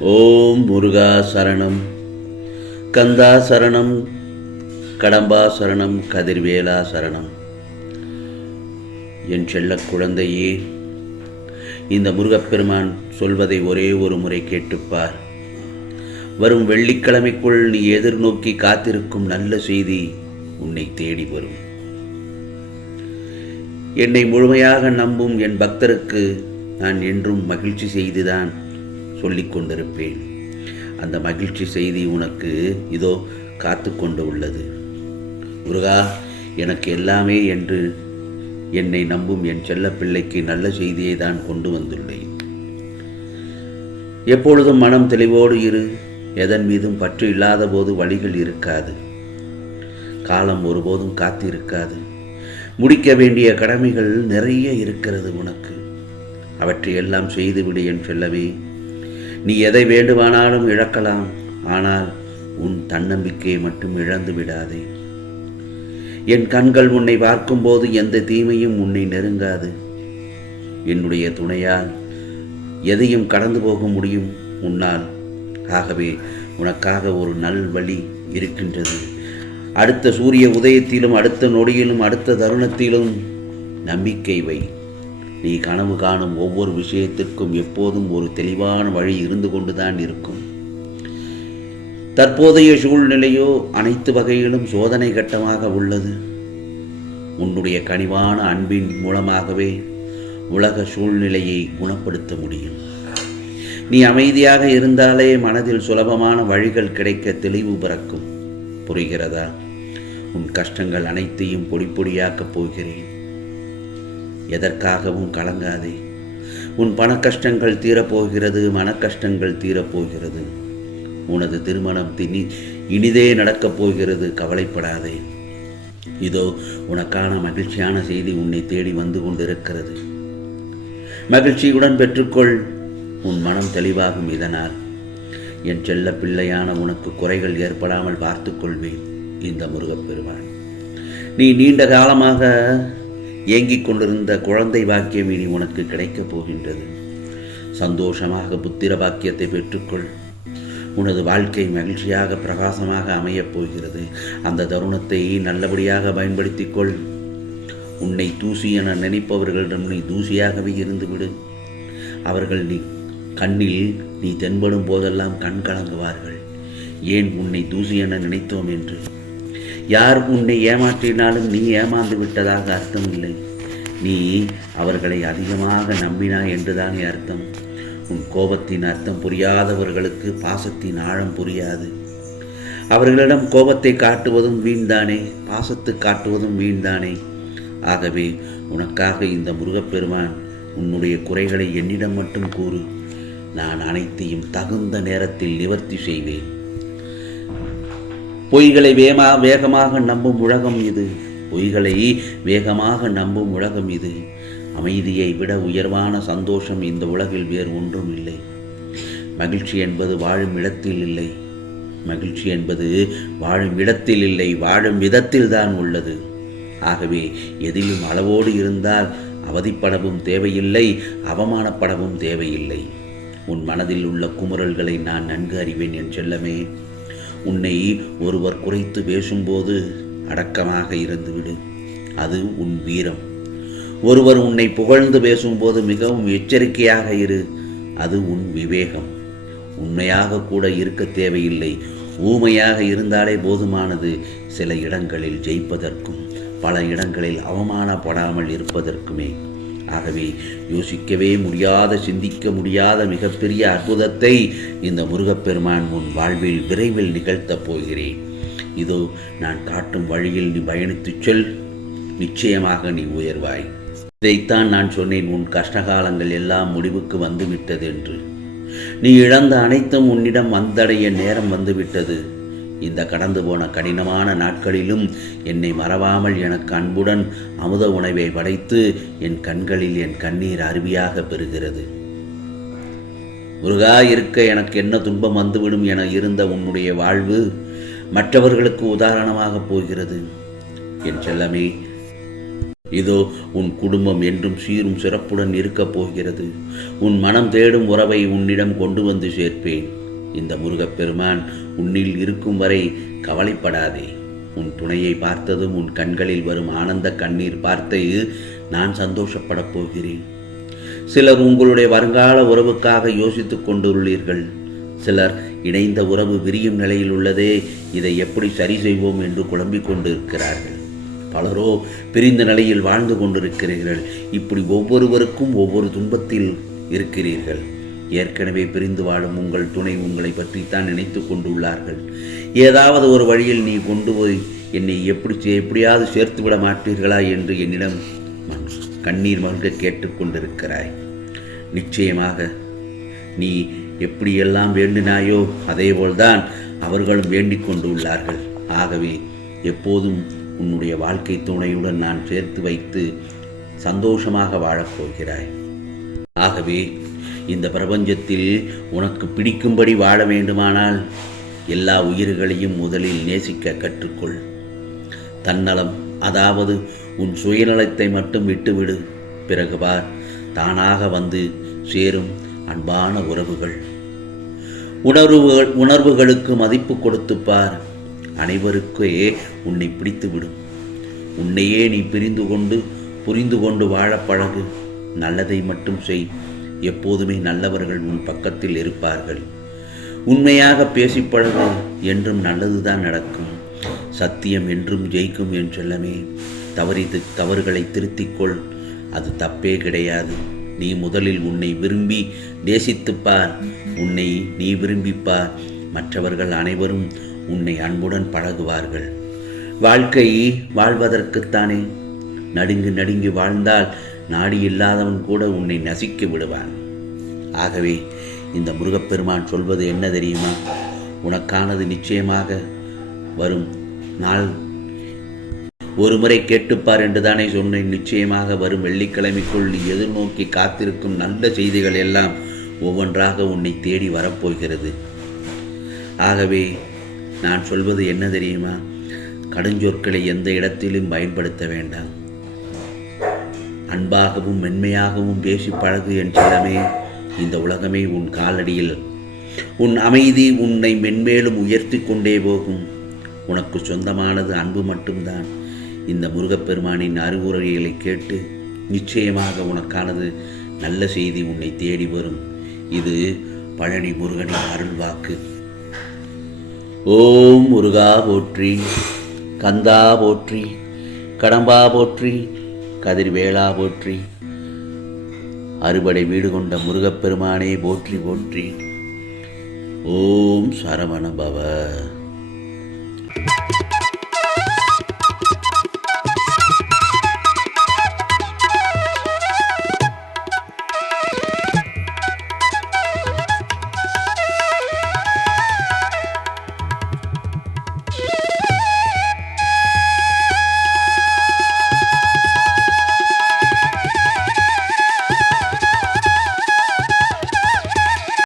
ஓம் முருகா சரணம். கந்தா சரணம். கடம்பா சரணம். கதிர்வேலா சரணம். என் செல்ல குழந்தையே இந்த முருகப்பெருமான் சொல்வதை ஒரே ஒரு முறை கேட்டுப்பார். வரும் வெள்ளிக்கிழமைக்குள் நீ எதிர்நோக்கி காத்திருக்கும் நல்ல செய்தி உன்னை தேடி வரும். என்னை முழுமையாக நம்பும் என் பக்தருக்கு நான் என்றும் மகிழ்ச்சி செய்துதான் சொல்லி கொண்டிருப்பேன் அந்த மகிழ்ச்சி செய்தி உனக்கு இதோ காத்து கொண்டு உள்ளது. முருகா எனக்கு எல்லாமே என்று என்னை நம்பும் என் செல்ல பிள்ளைக்கு நல்ல செய்தியை தான் கொண்டு வந்துள்ளேன். எப்பொழுதும் மனம் தெளிவோடு இரு. எதன் மீதும் பற்று இல்லாத போது வழிகள் இருக்காது. காலம் ஒருபோதும் காத்திருக்காது. முடிக்க வேண்டிய கடமைகள் நிறைய இருக்கிறது உனக்கு. அவற்றையெல்லாம் செய்துவிடு என் செல்லவே நீ எதை வேண்டுமானாலும் இழக்கலாம் ஆனால் உன் தன்னம்பிக்கையை மட்டும் இழந்து விடாதே. என் கண்கள் உன்னை பார்க்கும்போது எந்த தீமையும் உன்னை நெருங்காது. என்னுடைய துணையால் எதையும் கடந்து போக முடியும். உன்னால் ஆகவே உனக்காக ஒரு நல் வழி இருக்கின்றது. அடுத்த சூரிய உதயத்திலும் அடுத்த நொடியிலும் அடுத்த தருணத்திலும் நம்பிக்கை வை. நீ கனவு காணும் ஒவ்வொரு விஷயத்திற்கும் எப்போதும் ஒரு தெளிவான வழி இருந்து கொண்டுதான் இருக்கும். தற்போதைய சூழ்நிலையோ அனைத்து வகையிலும் சோதனை கட்டமாக உள்ளது. உன்னுடைய கனிவான அன்பின் மூலமாகவே உலக சூழ்நிலையை குணப்படுத்த முடியும். நீ அமைதியாக இருந்தாலே மனதில் சுலபமான வழிகள் கிடைக்க தெளிவு பிறக்கும். புரிகிறதா? உன் கஷ்டங்கள் அனைத்தையும் பொடி பொடியாக்கப் போகிறேன். எதற்காகவும் கலங்காதே. உன் பண கஷ்டங்கள் தீரப்போகிறது மன கஷ்டங்கள் தீரப்போகிறது. உனது திருமணம் தினி இனிதே நடக்கப் போகிறது கவலைப்படாதே. இதோ உனக்கான மகிழ்ச்சியான செய்தி உன்னை தேடி வந்து கொண்டிருக்கிறது. மகிழ்ச்சியுடன் பெற்றுக்கொள். உன் மனம் தெளிவாகும் இதனால். என் செல்ல பிள்ளையான உனக்கு குறைகள் ஏற்படாமல் பார்த்துக்கொள்வேன் இந்த முருகப்பெருமான். நீ நீண்ட காலமாக ஏங்கிக் கொண்டிருந்த குழந்தை பாக்கியம் இனி உனக்கு கிடைக்கப் போகின்றது. சந்தோஷமாக புத்திர பாக்கியத்தை பெற்றுக்கொள். உனது வாழ்க்கை மகிழ்ச்சியாக பிரகாசமாக அமையப் போகிறது. அந்த தருணத்தை நல்லபடியாக பயன்படுத்திக் கொள் உன்னை தூசி என நினைப்பவர்களிடம் நீ தூசியாகவே இருந்துவிடு. அவர்கள் நீ கண்ணில் நீ தென்படும் போதெல்லாம் கண் கலங்குவார்கள். ஏன் உன்னை தூசி என நினைத்தோம் என்று? யார் உன்னை ஏமாற்றினாலும் நீ ஏமாந்து விட்டதாக அர்த்தம் இல்லை. நீ அவர்களை அதிகமாக நம்பினாய் என்றுதானே அர்த்தம். உன் கோபத்தின் அர்த்தம் புரியாதவர்களுக்கு பாசத்தின் ஆழம் புரியாது. அவர்களிடம் கோபத்தை காட்டுவதும் வீண்தானே பாசத்து காட்டுவதும் வீண்தானே. ஆகவே உனக்காக இந்த முருகப்பெருமான் உன்னுடைய குறைகளை என்னிடம் மட்டும் கூறு. நான் அனைத்தையும் தகுந்த நேரத்தில் நிவர்த்தி செய்வேன். பொய்களை வேமா வேகமாக நம்பும் உலகம் இது. பொய்களை வேகமாக நம்பும் உலகம் இது. அமைதியை விட உயர்வான சந்தோஷம் இந்த உலகில் வேறு ஒன்றும் இல்லை. மகிழ்ச்சி என்பது வாழும் இடத்தில் இல்லை. மகிழ்ச்சி என்பது வாழும் இடத்தில் இல்லை வாழும் விதத்தில் தான் உள்ளது. ஆகவே எதிலும் அளவோடு இருந்தால் அவதிப்படவும் தேவையில்லை அவமானப்படவும் தேவையில்லை. உன் மனதில் உள்ள குமுறல்களை நான் நன்கு அறிவேன் என் செல்லமே. உன்னை ஒருவர் குறைத்து பேசும்போது அடக்கமாக இருந்துவிடு. அது உன் வீரம். ஒருவர் உன்னை புகழ்ந்து பேசும்போது மிகவும் எச்சரிக்கையாக இரு. அது உன் விவேகம். உண்மையாக கூட இருக்க தேவையில்லை. ஊமையாக இருந்தாலே போதுமானது. சில இடங்களில் ஜெயிப்பதற்கும் பல இடங்களில் அவமானப்படாமல் இருப்பதற்குமே. ஆகவே யோசிக்கவே முடியாத சிந்திக்க முடியாத மிகப்பெரிய அற்புதத்தை இந்த முருகப்பெருமான் உன் வாழ்வில் விரைவில் நிகழ்த்தப் போகிறேன். இதோ நான் காட்டும் வழியில் நீ பயணித்துச் செல். நிச்சயமாக நீ உயர்வாய். இதைத்தான் நான் சொன்னேன் உன் கஷ்டகாலங்கள் எல்லாம் முடிவுக்கு வந்துவிட்டது என்று நீ இழந்த அனைத்தும் உன்னிடம் வந்தடைய நேரம் வந்துவிட்டது. இந்த கடந்து போன கடினமான நாட்களிலும் என்னை மறவாமல் எனக்கு அன்புடன் அமுத உணவை படைத்து என் கண்களில் என் கண்ணீர் அருவியாக பெறுகிறது. முருகா இருக்க எனக்கு என்ன துன்பம் வந்துவிடும் என இருந்த உன்னுடைய வாழ்வு மற்றவர்களுக்கு உதாரணமாக போகிறது. என் செல்லமே இதோ உன் குடும்பம் என்றும் சீரும் சிறப்புடன் இருக்கப் போகிறது. உன் மனம் தேடும் உறவை உன்னிடம் கொண்டு வந்து சேர்ப்பேன். இந்த முருகப்பெருமான் உன்னில் இருக்கும் வரை கவலைப்படாதே. உன் துணையை பார்த்ததும் உன் கண்களில் வரும் ஆனந்த கண்ணீர் பார்த்து நான் சந்தோஷப்படப் போகிறேன். சிலர் உங்களுடைய வருங்கால உறவுக்காக யோசித்துக் கொண்டுள்ளீர்கள். சிலர் இணைந்த உறவு விரியும் நிலையில் உள்ளதே இதை எப்படி சரி செய்வோம் என்று குழம்பிக் கொண்டிருக்கிறார்கள். பலரோ பிரிந்த நிலையில் வாழ்ந்து கொண்டிருக்கிறீர்கள். இப்படி ஒவ்வொருவருக்கும் ஒவ்வொரு துன்பத்தில் இருக்கிறீர்கள். ஏற்கனவே பிரிந்து வாழும் உங்கள் துணை உங்களை பற்றித்தான் நினைத்து கொண்டுள்ளார்கள். ஏதாவது ஒரு வழியில் நீ கொண்டு போய் என்னை எப்படி எப்படியாவது சேர்த்து விட மாட்டீர்களா என்று என்னிடம் கண்ணீர் மல்க கேட்டுக்கொண்டிருக்கிறாய் நிச்சயமாக நீ எப்படியெல்லாம் வேண்டினாயோ அதேபோல்தான் அவர்களும் வேண்டிக் கொண்டுள்ளார்கள். ஆகவே எப்போதும் உன்னுடைய வாழ்க்கை துணையுடன் நான் சேர்த்து வைத்து சந்தோஷமாக வாழப்போகிறாய் ஆகவே இந்த பிரபஞ்சத்தில் உனக்கு பிடிக்கும்படி வாழ வேண்டுமானால் எல்லா உயிர்களையும் முதலில் நேசிக்க கற்றுக்கொள். தன்னலம் அதாவது உன் சுயநலத்தை மட்டும் விட்டுவிடு. பிறகு பார் தானாக வந்து சேரும் அன்பான உறவுகள். உணர்வுகள் உணர்வுகளுக்கு மதிப்பு கொடுத்துப்பார் அனைவருக்கே உன்னை பிடித்துவிடும் உன்னையே நீ பிரிந்து கொண்டு புரிந்து கொண்டு வாழ பழகு. நல்லதை மட்டும் செய். எப்போதுமே நல்லவர்கள் உன் பக்கத்தில் இருப்பார்கள். உண்மையாக பேசிப்பழகு என்றும் நல்லதுதான் நடக்கும். சத்தியம் என்றும் ஜெயிக்கும் என் செல்லமே. தவறிது தவறுகளை திருத்திக் கொள் அது தப்பே கிடையாது. நீ முதலில் உன்னை விரும்பி நேசித்துப்பார் உன்னை நீ விரும்பிப்பார் மற்றவர்கள் அனைவரும் உன்னை அன்புடன் பழகுவார்கள். வாழ்க்கை வாழ்வதற்குத்தானே. நடுங்கி நடுங்கி வாழ்ந்தால் நாடி இல்லாதவன் கூட உன்னை நசிக்க விடுவான். ஆகவே இந்த முருகப்பெருமான் சொல்வது என்ன தெரியுமா? உனக்கானது நிச்சயமாக வரும். நாள் ஒரு முறை கேட்டுப்பார் என்று தானே சொன்னேன். நிச்சயமாக வரும். வெள்ளிக்கிழமைக்குள் நீ எதிர்நோக்கி காத்திருக்கும் நல்ல செய்திகள் எல்லாம் ஒவ்வொன்றாக உன்னை தேடி வரப்போகிறது. ஆகவே நான் சொல்வது என்ன தெரியுமா? கடுஞ்சொற்களை எந்த இடத்திலும் பயன்படுத்த வேண்டாம். அன்பாகவும் மென்மையாகவும் பேசி பழகு என் செல்லமே. இந்த உலகமே உன் காலடியில். உன் அமைதி உன்னை மென்மேலும் உயர்த்தி கொண்டே போகும். உனக்கு சொந்தமானது அன்பு மட்டும்தான். இந்த முருகப்பெருமானின் அறிவுரைகளை கேட்டு நிச்சயமாக உனக்கானது நல்ல செய்தி உன்னை தேடி வரும். இது பழனி முருகனின் அருள் வாக்கு. ஓம் முருகா போற்றி கந்தா போற்றி கடம்பா போற்றி கதிர்வேளா போற்றி. அறுபடை வீடு கொண்ட முருகப்பெருமானே போற்றி போற்றி. ஓம் சரவண பவ.